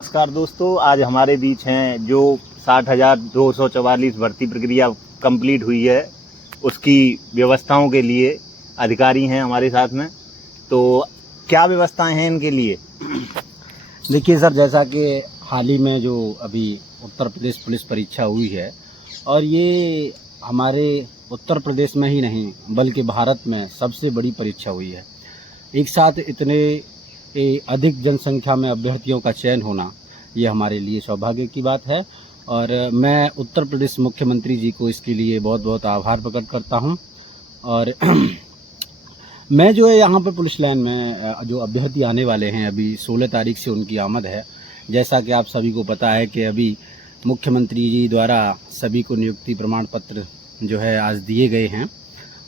नमस्कार दोस्तों, आज हमारे बीच हैं जो 60,244 भर्ती प्रक्रिया कंप्लीट हुई है, उसकी व्यवस्थाओं के लिए अधिकारी हैं हमारे साथ में। तो क्या व्यवस्थाएं हैं इनके लिए? देखिए सर, जैसा कि हाल ही में जो अभी उत्तर प्रदेश पुलिस परीक्षा हुई है, और ये हमारे उत्तर प्रदेश में ही नहीं बल्कि भारत में सबसे बड़ी परीक्षा हुई है। एक साथ इतने अधिक जनसंख्या में अभ्यर्थियों का चयन होना, ये हमारे लिए सौभाग्य की बात है। और मैं उत्तर प्रदेश मुख्यमंत्री जी को इसके लिए बहुत बहुत आभार प्रकट करता हूँ। और मैं जो है यहाँ पर पुलिस लाइन में जो अभ्यर्थी आने वाले हैं, अभी 16 तारीख से उनकी आमद है। जैसा कि आप सभी को पता है कि अभी मुख्यमंत्री जी द्वारा सभी को नियुक्ति प्रमाण पत्र जो है आज दिए गए हैं,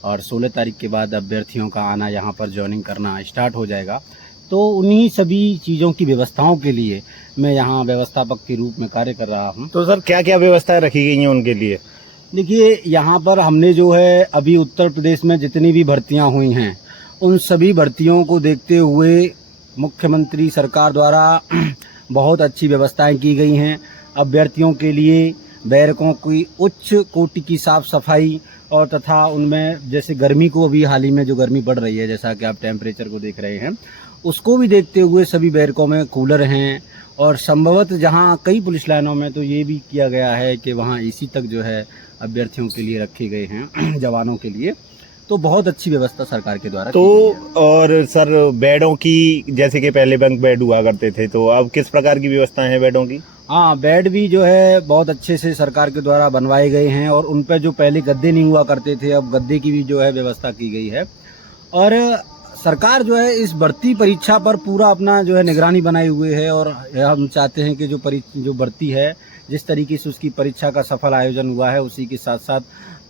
और 16 तारीख के बाद अभ्यर्थियों का आना यहाँ पर ज्वाइनिंग करना स्टार्ट हो जाएगा। तो उन्हीं सभी चीज़ों की व्यवस्थाओं के लिए मैं यहाँ व्यवस्थापक के रूप में कार्य कर रहा हूँ। तो सर, क्या क्या व्यवस्थाएं रखी गई हैं उनके लिए? देखिए, यहाँ पर हमने जो है अभी उत्तर प्रदेश में जितनी भी भर्तियाँ हुई हैं, उन सभी भर्तियों को देखते हुए मुख्यमंत्री सरकार द्वारा बहुत अच्छी व्यवस्थाएं की गई हैं। अभ्यर्थियों के लिए बैरकों की उच्च कोटि की साफ सफाई, और तथा उनमें जैसे गर्मी को अभी हाल ही में जो गर्मी पड़ रही है, जैसा कि आप टेम्परेचर को देख रहे हैं, उसको भी देखते हुए सभी बैरकों में कूलर हैं। और संभवतः जहां कई पुलिस लाइनों में तो ये भी किया गया है कि वहां एसी तक जो है अभ्यर्थियों के लिए रखे गए हैं जवानों के लिए। तो बहुत अच्छी व्यवस्था सरकार के द्वारा तो की गई है। और सर, बेडों की, जैसे कि पहले बंक बेड हुआ करते थे, तो अब किस प्रकार की व्यवस्थाएं हैं बेडों की? हाँ, बेड भी जो है बहुत अच्छे से सरकार के द्वारा बनवाए गए हैं, और उन पर जो पहले गद्दे नहीं हुआ करते थे, अब गद्दे की भी जो है व्यवस्था की गई है। और सरकार जो है इस भर्ती परीक्षा पर पूरा अपना जो है निगरानी बनाए हुए है, और हम चाहते हैं कि जो भर्ती है, जिस तरीके से उसकी परीक्षा का सफल आयोजन हुआ है, उसी के साथ साथ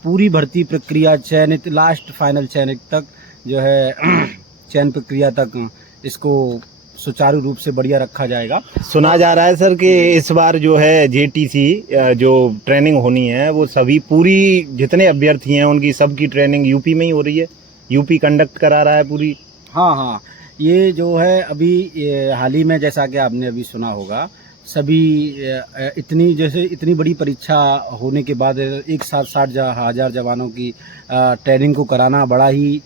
पूरी भर्ती प्रक्रिया चयनित लास्ट फाइनल चयनित तक जो है चयन प्रक्रिया तक इसको सुचारू रूप से बढ़िया रखा जाएगा। सुना जा रहा है सर कि इस बार जो है जेटीसी जो ट्रेनिंग होनी है, वो सभी पूरी जितने अभ्यर्थी हैं उनकी सबकी ट्रेनिंग यूपी में ही हो रही है। यूपी कंडक्ट करा रहा है पूरी। हाँ, ये जो है अभी हाल ही में, जैसा कि आपने अभी सुना होगा, सभी इतनी बड़ी परीक्षा होने के बाद एक साथ 60,000 जवानों की ट्रेनिंग को कराना बड़ा ही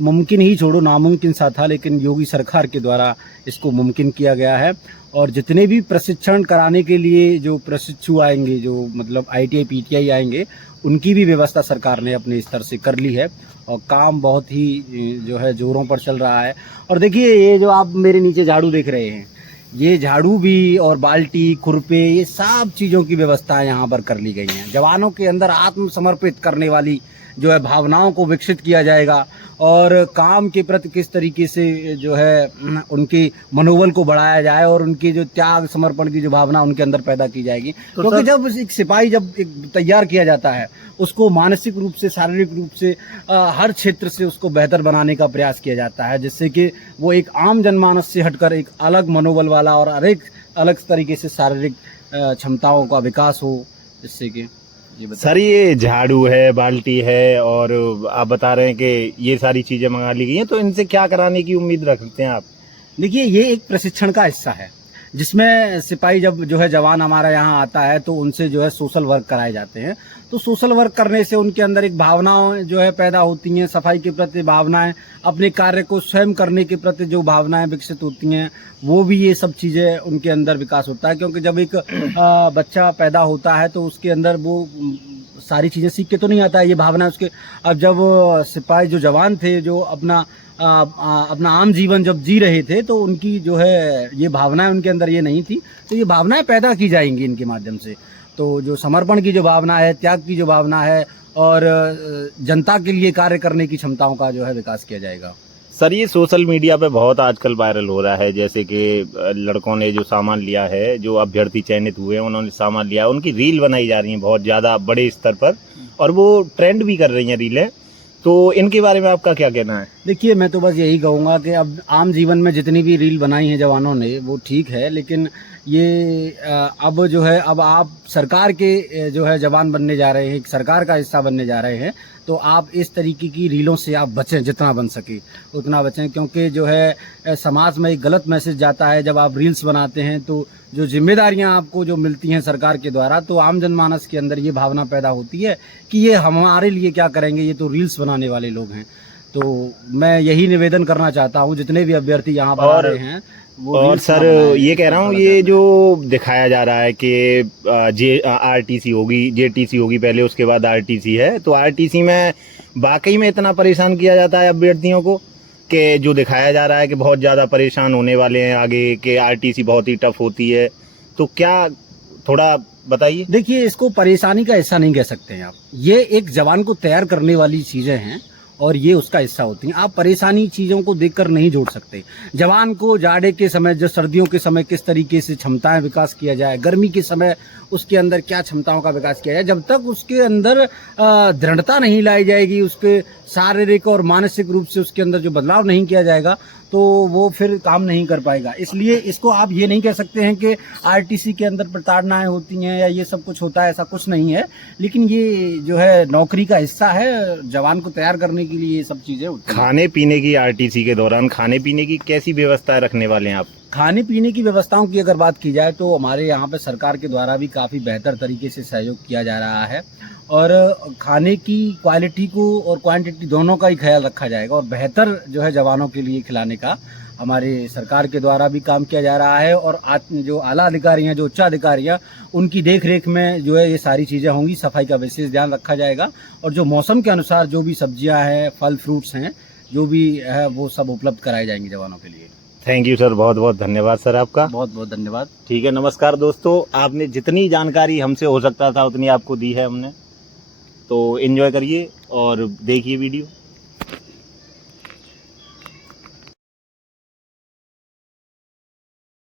मुमकिन ही छोड़ो नामुमकिन सा था, लेकिन योगी सरकार के द्वारा इसको मुमकिन किया गया है। और जितने भी प्रशिक्षण कराने के लिए जो प्रशिक्षु आएंगे, जो मतलब ITI PTI आएंगे, उनकी भी व्यवस्था सरकार ने अपने स्तर से कर ली है, और काम बहुत ही जो है जोरों पर चल रहा है। और देखिए, ये जो आप मेरे नीचे झाड़ू देख रहे हैं, ये झाड़ू भी और बाल्टी, खुरपे, ये सब चीज़ों की व्यवस्था यहाँ पर कर ली गई हैं। जवानों के अंदर आत्मसमर्पित करने वाली जो है भावनाओं को विकसित किया जाएगा, और काम के प्रति किस तरीके से जो है उनकी मनोबल को बढ़ाया जाए, और उनकी जो त्याग समर्पण की जो भावना उनके अंदर पैदा की जाएगी। क्योंकि जब एक सिपाही जब एक तैयार किया जाता है, उसको मानसिक रूप से, शारीरिक रूप से, हर क्षेत्र से उसको बेहतर बनाने का प्रयास किया जाता है, जिससे कि वो एक आम जनमानस से हटकर एक अलग मनोबल वाला और अलग तरीके से शारीरिक क्षमताओं का विकास हो, जिससे कि सर, ये झाड़ू है, बाल्टी है, और आप बता रहे हैं कि ये सारी चीजें मंगा ली गई हैं, तो इनसे क्या कराने की उम्मीद रखते हैं आप? देखिए, ये एक प्रशिक्षण का हिस्सा है, जिसमें सिपाही जब जो है जवान हमारा यहाँ आता है, तो उनसे जो है सोशल वर्क कराए जाते हैं। तो सोशल वर्क करने से उनके अंदर एक भावनाएं जो है पैदा होती हैं, सफाई के प्रति भावनाएं, अपने कार्य को स्वयं करने के प्रति जो भावनाएं विकसित होती हैं, वो भी ये सब चीज़ें उनके अंदर विकास होता है। क्योंकि जब एक बच्चा पैदा होता है, तो उसके अंदर वो सारी चीज़ें सीख के तो नहीं आता है, ये भावना उसके। अब जब सिपाही जो जवान थे, जो अपना आम जीवन जब जी रहे थे, तो उनकी जो है ये भावनाएं उनके अंदर ये नहीं थी, तो ये भावनाएं पैदा की जाएंगी इनके माध्यम से। तो जो समर्पण की जो भावना है, त्याग की जो भावना है, और जनता के लिए कार्य करने की क्षमताओं का जो है विकास किया जाएगा। सर, ये सोशल मीडिया पे बहुत आजकल वायरल हो रहा है, जैसे कि लड़कों ने जो सामान लिया है, जो अभ्यर्थी चयनित हुए हैं उन्होंने सामान लिया, उनकी रील बनाई जा रही है बहुत ज़्यादा बड़े स्तर पर, और वो ट्रेंड भी कर रही हैं रीलें। तो इनके बारे में आपका क्या कहना है? देखिए, मैं तो बस यही कहूँगा कि अब आम जीवन में जितनी भी रील बनाई हैं जवानों ने, वो ठीक है, लेकिन ये अब जो है अब आप सरकार के जो है जवान बनने जा रहे हैं, सरकार का हिस्सा बनने जा रहे हैं, तो आप इस तरीके की रीलों से आप बचें, जितना बन सके उतना बचें, क्योंकि जो है समाज में एक गलत मैसेज जाता है जब आप रील्स बनाते हैं। तो जो जिम्मेदारियां आपको जो मिलती हैं सरकार के द्वारा, तो आम जनमानस के अंदर ये भावना पैदा होती है कि ये हमारे लिए क्या करेंगे, ये तो रील्स बनाने वाले लोग हैं। तो मैं यही निवेदन करना चाहता हूँ जितने भी अभ्यर्थी यहाँ पर आ रहे हैं वो और रील्स सर ना बनाएं। ये कह रहा हूँ, ये जो दिखाया जा रहा है कि आरटीसी होगी, जेटीसी होगी पहले, उसके बाद आरटीसी है, तो आरटीसी में वाकई में इतना परेशान किया जाता है अभ्यर्थियों को कि जो दिखाया जा रहा है कि बहुत ज़्यादा परेशान होने वाले हैं आगे, कि आरटीसी बहुत ही टफ होती है, तो क्या थोड़ा बताइए। देखिए, इसको परेशानी का हिस्सा नहीं कह सकते हैं आप। ये एक जवान को तैयार करने वाली चीजें हैं और ये उसका हिस्सा होती हैं। आप परेशानी चीजों को देखकर नहीं जोड़ सकते। जवान को जाड़े के समय, जो सर्दियों के समय किस तरीके से क्षमताएं विकास किया जाए, गर्मी के समय उसके अंदर क्या क्षमताओं का विकास किया जाए, जब तक उसके अंदर दृढ़ता नहीं लाई जाएगी, उसके शारीरिक और मानसिक रूप से उसके अंदर जो बदलाव नहीं किया जाएगा, तो वो फिर काम नहीं कर पाएगा। इसलिए इसको आप ये नहीं कह सकते हैं कि आरटीसी के अंदर प्रताड़नाएं होती हैं या ये सब कुछ होता है, ऐसा कुछ नहीं है। लेकिन ये जो है नौकरी का हिस्सा है, जवान को तैयार करने के लिए ये सब चीजें होती हैं। खाने पीने की, आरटीसी के दौरान खाने पीने की कैसी व्यवस्थाएं रखने वाले हैं आप? खाने पीने की व्यवस्थाओं की अगर बात की जाए तो हमारे यहाँ पे सरकार के द्वारा भी काफ़ी बेहतर तरीके से सहयोग किया जा रहा है और खाने की क्वालिटी को और क्वांटिटी दोनों का ही ख्याल रखा जाएगा और बेहतर जो है जवानों के लिए खिलाने का हमारे सरकार के द्वारा भी काम किया जा रहा है। और जो आला अधिकारी हैं, जो उच्चाधिकारी हैं, उनकी देख रेख में जो है ये सारी चीज़ें होंगी। सफाई का विशेष ध्यान रखा जाएगा और जो मौसम के अनुसार जो भी सब्जियां हैं, फल फ्रूट्स हैं, जो भी है वो सब उपलब्ध कराए जाएंगे जवानों के लिए। थैंक यू सर, बहुत बहुत धन्यवाद सर आपका। बहुत बहुत धन्यवाद। ठीक है, नमस्कार दोस्तों, आपने जितनी जानकारी हमसे हो सकता था उतनी आपको दी है हमने, तो एंजॉय करिए और देखिए वीडियो।